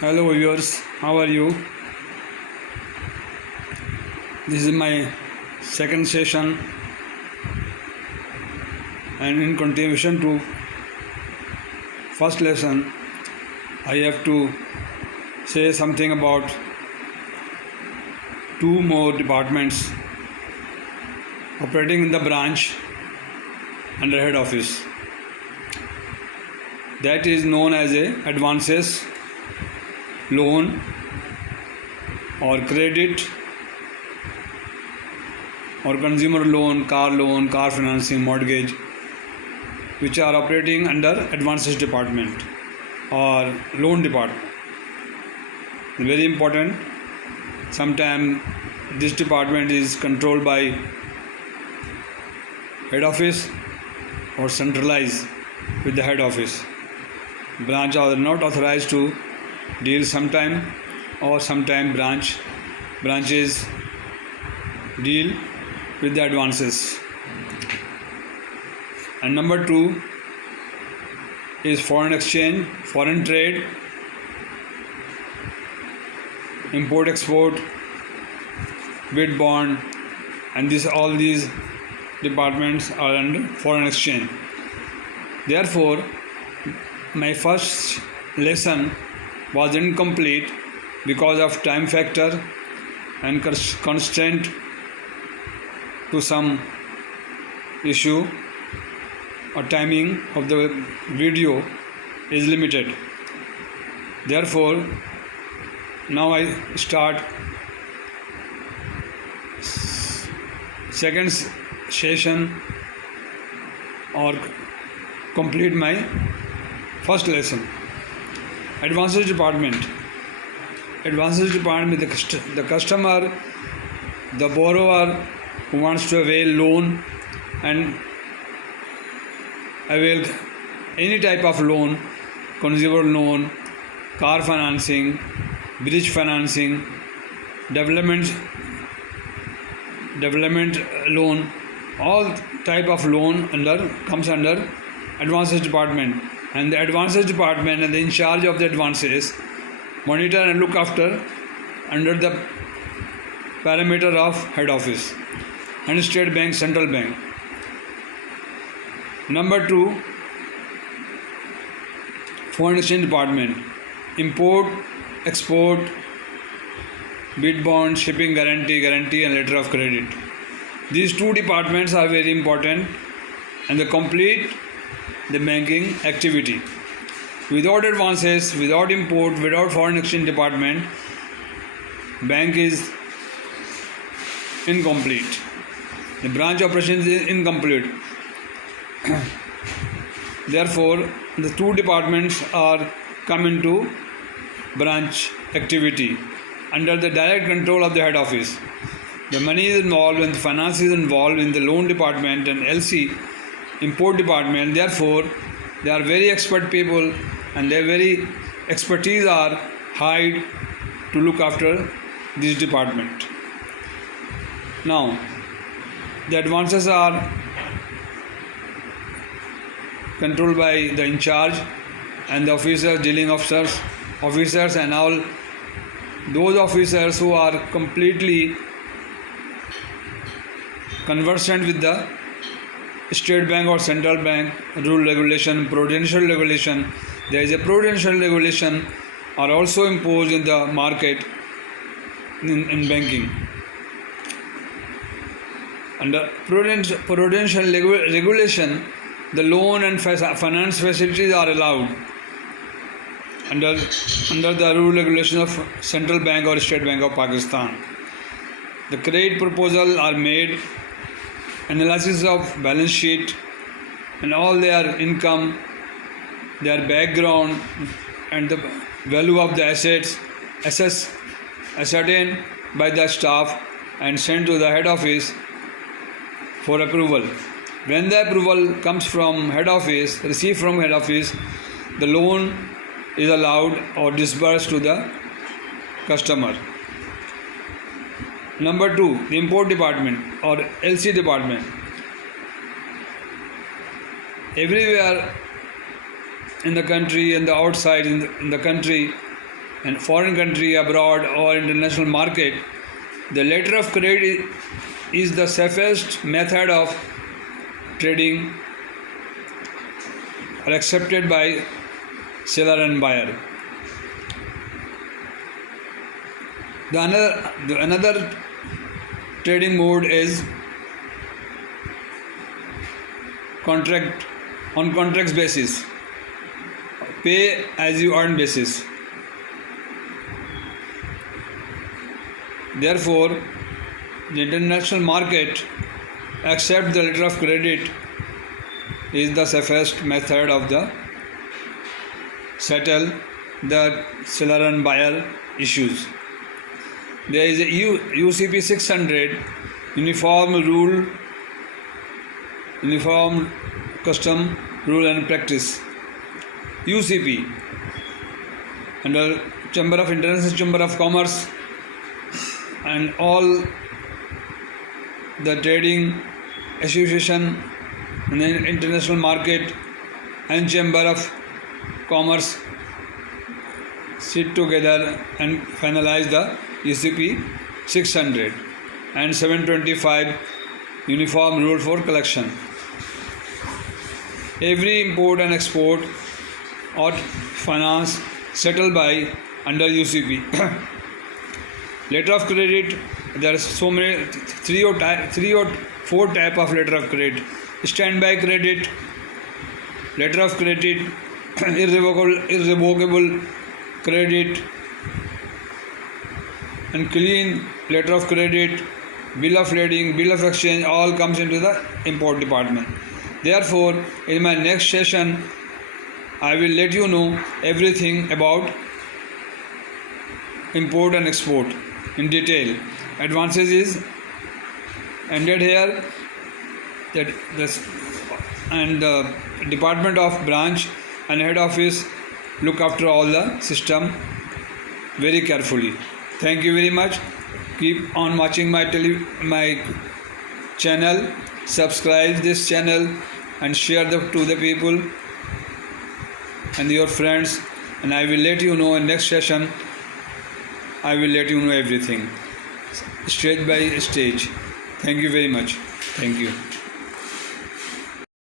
Hello viewers, how are you? This is my second session and in continuation to first lesson I have to say something about two more departments operating in the branch under head office. That is known as a advances, loan or credit or consumer loan, car financing, mortgage, which are operating under advances department or loan department. Very important. Sometimes this department is controlled by head office or centralized with the head office. Branch are not authorized to deal sometime, or sometime branches deal with the advances. And number two is foreign exchange, foreign trade, import export, bid bond, and all these departments are under foreign exchange. Therefore, my first lesson was incomplete because of time factor and constraint to some issue, or timing of the video is limited. Therefore, now I start second session or complete my first lesson. Advances department, the customer, the borrower who wants to avail loan and avail any type of loan, consumer loan, car financing, bridge financing, development loan, all type of loan comes under advances department. And the advances department and the in charge of the advances monitor and look after under the parameter of head office and state bank, central bank. Number two, foreign exchange department, import, export, bid bond, shipping guarantee and letter of credit. These two departments are very important and they complete the banking activity. Without advances, without import, without foreign exchange department, bank is incomplete. The branch operation is incomplete. Therefore, the two departments are come into branch activity under the direct control of the head office. The money is involved and the finance is involved in the loan department and LC import department. Therefore, they are very expert people and their very expertise are hired to look after this department. Now, the advances are controlled by the in charge and the officers, dealing officers and all those officers who are completely conversant with the state bank or central bank rule regulation, prudential regulation. There is a prudential regulation are also imposed in the market in banking. Under prudential regulation, the loan and finance facilities are allowed under the rule regulation of Central Bank or State Bank of Pakistan. The credit proposal are made, analysis of balance sheet and all their income, their background and the value of the assets ascertained by the staff and sent to the head office for approval. When the approval comes from head office, received from head office, the loan is allowed or disbursed to the customer. Number two, the import department or LC department. Everywhere in the country and the outside in the country, in foreign country, abroad, or international market, the letter of credit is the safest method of trading are accepted by seller and buyer. Another trading mode is contracts basis, pay as you earn basis. Therefore, the international market accept the letter of credit is the safest method of the settle the seller and buyer issues. There is a UCP 600 Uniform Custom Rule and Practice. UCP under International Chamber of Commerce and all the trading association in the international market and Chamber of Commerce sit together and finalize the UCP 600 and 725 Uniform Rule for Collection. Every import and export or finance settled by under UCP. Letter of credit, there are so many, three or four type of letter of credit. Standby credit, letter of credit, irrevocable credit, and clean letter of credit, bill of lading, bill of exchange, all comes into the import department. Therefore, in my next session, I will let you know everything about import and export in detail. Advances is ended here. And the department of branch and head office look after all the system very carefully. Thank you very much. Keep on watching my channel. Subscribe this channel and share to the people and your friends. And I will let you know in next session. I will let you know everything, stage by stage. Thank you very much. Thank you.